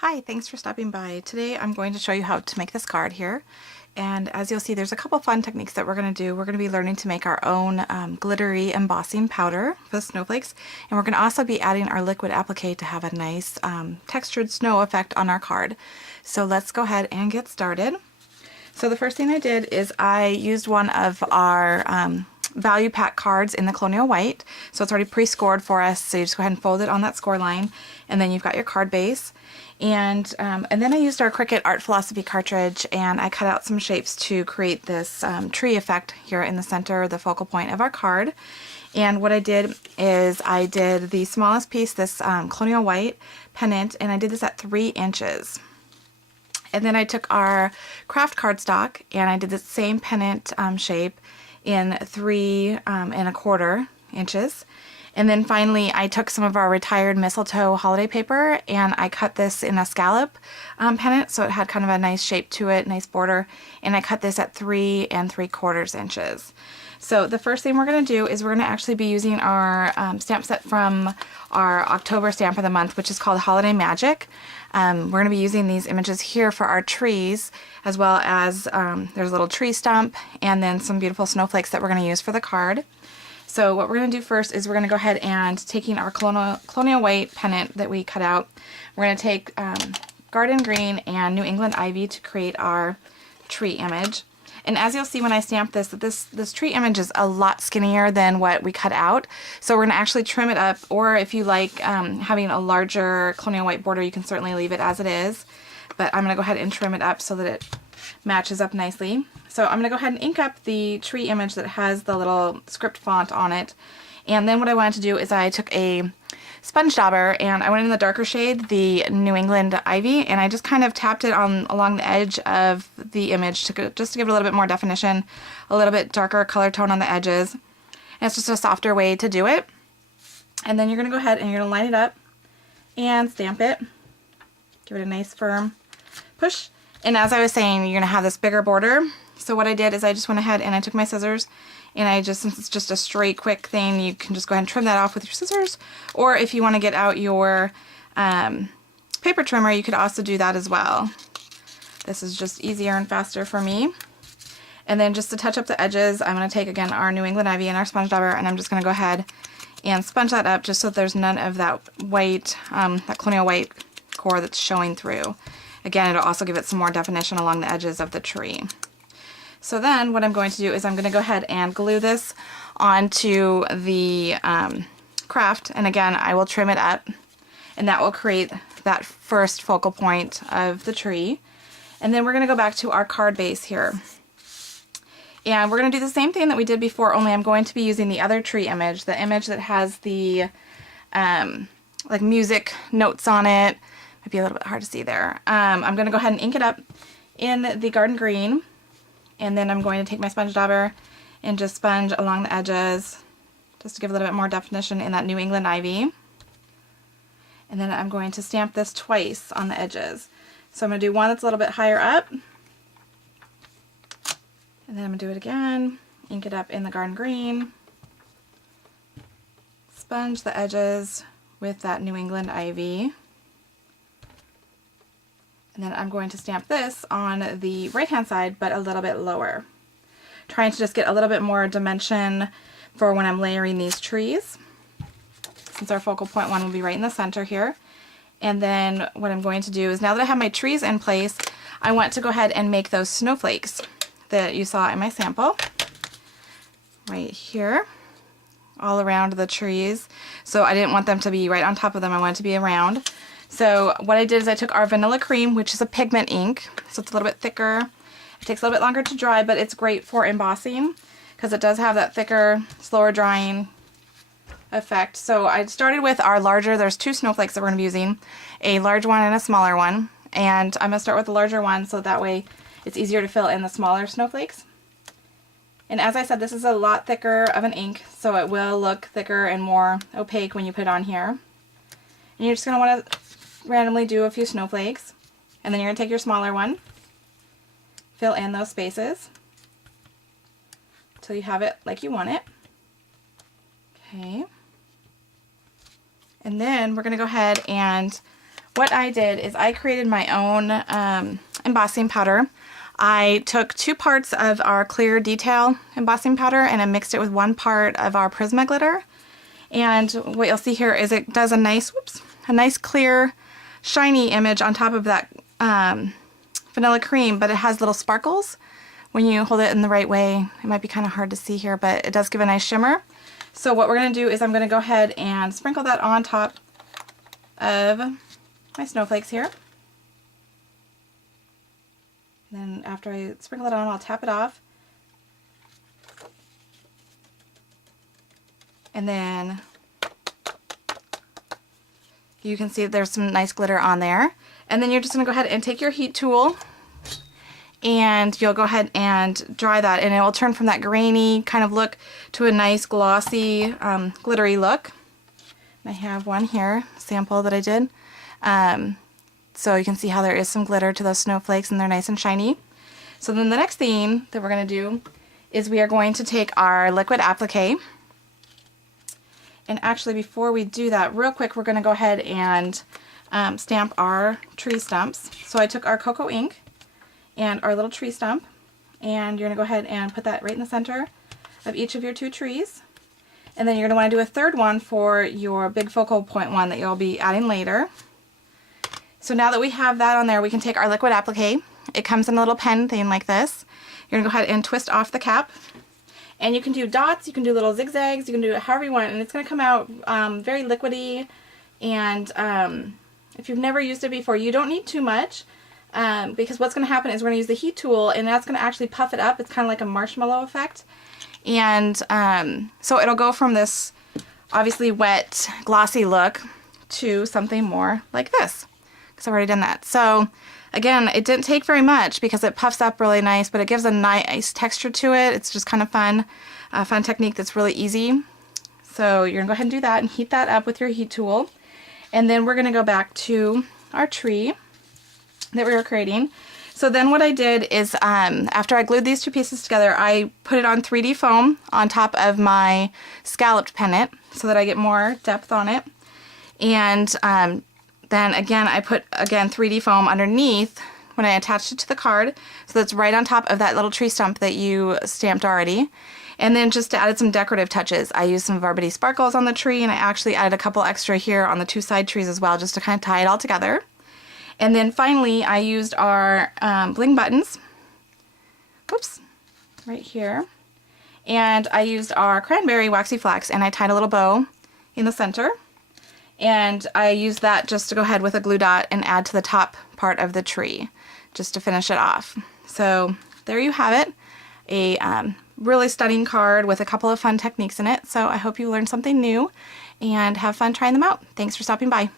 Hi, thanks for stopping by. Today I'm going to show you how to make this card here. And as you'll see, there's a couple fun techniques that we're going to do. We're going to be learning to make our own glittery embossing powder for the snowflakes. And we're going to also be adding our liquid applique to have a nice textured snow effect on our card. So let's go ahead and get started. So the first thing I did is I used one of our value pack cards in the Colonial White. So it's already pre-scored for us. So you just go ahead and fold it on that score line. And then you've got your card base. And then I used our Cricut Art Philosophy cartridge, and I cut out some shapes to create this tree effect here in the center, the focal point of our card. And what I did is I did the smallest piece, this Colonial White pennant, and I did this at 3 inches. And then I took our craft cardstock and I did the same pennant shape in 3¼ inches. And then finally I took some of our retired mistletoe holiday paper and I cut this in a scallop pennant, so it had kind of a nice shape to it, nice border, and I cut this at 3¾ inches. So the first thing we're going to do is we're going to actually be using our stamp set from our October stamp of the month, which is called Holiday Magic. We're going to be using these images here for our trees, as well as there's a little tree stump and then some beautiful snowflakes that we're going to use for the card. So what we're going to do first is we're going to go ahead and taking our Colonial White pennant that we cut out, we're going to take Garden Green and New England Ivy to create our tree image. And as you'll see when I stamp this, that this tree image is a lot skinnier than what we cut out. So we're going to actually trim it up, or if you like having a larger Colonial White border, you can certainly leave it as it is. But I'm going to go ahead and trim it up so that it matches up nicely. So I'm going to go ahead and ink up the tree image that has the little script font on it. And then what I wanted to do is I took a sponge dauber and I went in the darker shade, the New England Ivy, and I just kind of tapped it on along the edge of the image just to give it a little bit more definition, a little bit darker color tone on the edges. And it's just a softer way to do it. And then you're going to go ahead and you're going to line it up and stamp it. Give it a nice firm push. And as I was saying, you're going to have this bigger border. So what I did is I just went ahead and I took my scissors and I just, since it's just a straight quick thing, you can just go ahead and trim that off with your scissors. Or if you want to get out your paper trimmer, you could also do that as well. This is just easier and faster for me. And then just to touch up the edges, I'm going to take again our New England Ivy and our sponge dauber, and I'm just going to go ahead and sponge that up just so there's none of that white, that Colonial White core that's showing through. Again, it'll also give it some more definition along the edges of the tree. So then what I'm going to do is I'm going to go ahead and glue this onto the craft, and again I will trim it up, and that will create that first focal point of the tree. And then we're going to go back to our card base here. And we're going to do the same thing that we did before, only I'm going to be using the other tree image, the image that has the like music notes on it. Might be a little bit hard to see there. I'm going to go ahead and ink it up in the Garden Green, and then I'm going to take my sponge dauber and just sponge along the edges just to give a little bit more definition in that New England Ivy. And then I'm going to stamp this twice on the edges. So I'm going to do one that's a little bit higher up, and then I'm going to do it again, ink it up in the Garden Green, sponge the edges with that New England Ivy. And then I'm going to stamp this on the right hand side, but a little bit lower. Trying to just get a little bit more dimension for when I'm layering these trees, since our focal point one will be right in the center here. And then what I'm going to do is, now that I have my trees in place, I want to go ahead and make those snowflakes that you saw in my sample. Right here, all around the trees. So I didn't want them to be right on top of them, I wanted to be around. So what I did is I took our vanilla cream, which is a pigment ink, so it's a little bit thicker. It takes a little bit longer to dry, but it's great for embossing because it does have that thicker, slower drying effect. So I started with our larger, there's 2 snowflakes that we're going to be using, a large one and a smaller one. And I'm going to start with the larger one so that way it's easier to fill in the smaller snowflakes. And as I said, this is a lot thicker of an ink, so it will look thicker and more opaque when you put it on here. And you're just going to want to randomly do a few snowflakes, and then you're going to take your smaller one, fill in those spaces until you have it like you want it. Okay. And then we're going to go ahead and what I did is I created my own embossing powder. I took 2 parts of our clear detail embossing powder and I mixed it with 1 part of our Prisma glitter. And what you'll see here is it does a nice clear, shiny image on top of that vanilla cream, but it has little sparkles. When you hold it in the right way, it might be kind of hard to see here, but it does give a nice shimmer. So what we're going to do is I'm going to go ahead and sprinkle that on top of my snowflakes here. Then after I sprinkle it on, I'll tap it off. And then you can see there's some nice glitter on there. And then you're just going to go ahead and take your heat tool and you'll go ahead and dry that, and it will turn from that grainy kind of look to a nice glossy glittery look. And I have one here, sample that I did. So you can see how there is some glitter to those snowflakes and they're nice and shiny. So then the next thing that we're going to do is we are going to take our liquid applique. And actually before we do that, real quick, we're going to go ahead and stamp our tree stumps. So I took our cocoa ink and our little tree stump, and you're going to go ahead and put that right in the center of each of your 2 trees. And then you're going to want to do a third one for your big focal point one that you'll be adding later. So now that we have that on there, we can take our liquid applique. It comes in a little pen thing like this. You're going to go ahead and twist off the cap. And you can do dots, you can do little zigzags, you can do it however you want, and it's going to come out very liquidy. And if you've never used it before, you don't need too much, because what's going to happen is we're going to use the heat tool, and that's going to actually puff it up. It's kind of like a marshmallow effect. And so it'll go from this obviously wet, glossy look to something more like this, because I've already done that. So again, it didn't take very much because it puffs up really nice, but it gives a nice texture to it. It's just kind of fun, a fun technique that's really easy. So you're going to go ahead and do that and heat that up with your heat tool. And then we're going to go back to our tree that we were creating. So then what I did is after I glued these 2 pieces together, I put it on 3D foam on top of my scalloped pennant so that I get more depth on it. And then again, I put 3D foam underneath when I attached it to the card, so that's right on top of that little tree stump that you stamped already. And then just added some decorative touches, I used some of our Bitty Sparkles on the tree, and I actually added a couple extra here on the 2 side trees as well, just to kind of tie it all together. And then finally, I used our bling buttons, whoops, right here. And I used our cranberry waxy flax, and I tied a little bow in the center. And I used that just to go ahead with a glue dot and add to the top part of the tree, just to finish it off. So there you have it, a really stunning card with a couple of fun techniques in it. So I hope you learned something new and have fun trying them out. Thanks for stopping by.